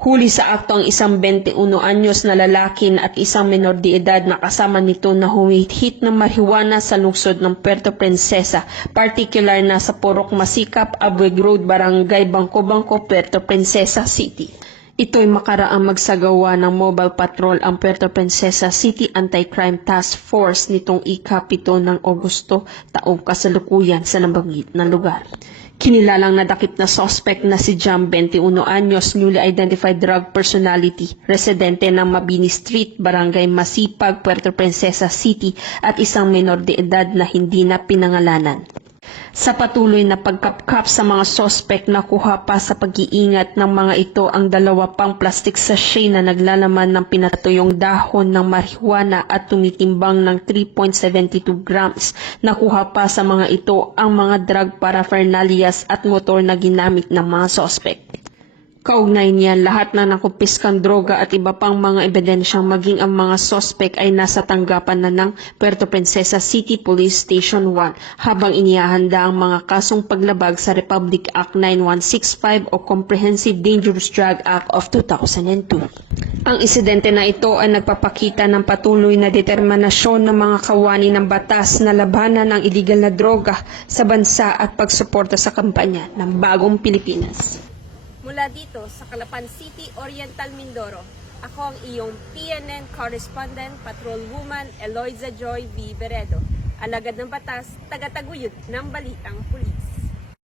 Huli sa akto ang isang 21 anyos na lalaki at isang menor de edad na kasama nito na humihit ng marijuana sa lungsod ng Puerto Princesa, particular na sa Purok Masikap, Abueg Road, Barangay Bangko-Bangko, Puerto Princesa City. Ito'y makaraang magsagawa ng mobile patrol ang Puerto Princesa City Anti-Crime Task Force nitong ika-7 ng Agosto taong kasalukuyan sa nabanggit na lugar. Kinilalang nadakip na suspect na si Jam, 21 anyos, newly identified drug personality, residente ng Mabini Street, Barangay Masipag, Puerto Princesa City at isang menor de edad na hindi na pinangalanan. Sa patuloy na pagkapkap sa mga sospek, nakuha pa sa pag-iingat ng mga ito ang 2 pang plastic sachet na naglalaman ng pinatuyong dahon ng marijuana at tumitimbang ng 3.72 grams. Nakuha pa sa mga ito ang mga drug paraphernalias at motor na ginamit ng mga sospek. Kaugnay niyan, lahat na nakumpiskang droga at iba pang mga ebidensyang maging ang mga sospek ay nasa tanggapan na ng Puerto Princesa City Police Station 1 habang inihahanda ang mga kasong paglabag sa Republic Act 9165 o Comprehensive Dangerous Drug Act of 2002. Ang insidente na ito ay nagpapakita ng patuloy na determinasyon ng mga kawani ng batas na labanan ang iligal na droga sa bansa at pagsuporta sa kampanya ng Bagong Pilipinas. Mula dito sa Calapan City, Oriental Mindoro, ako ang iyong PNN Correspondent Patrolwoman Eloisa Joy V. Beredo, alagad ng batas, tagataguyod ng balitang pulitika.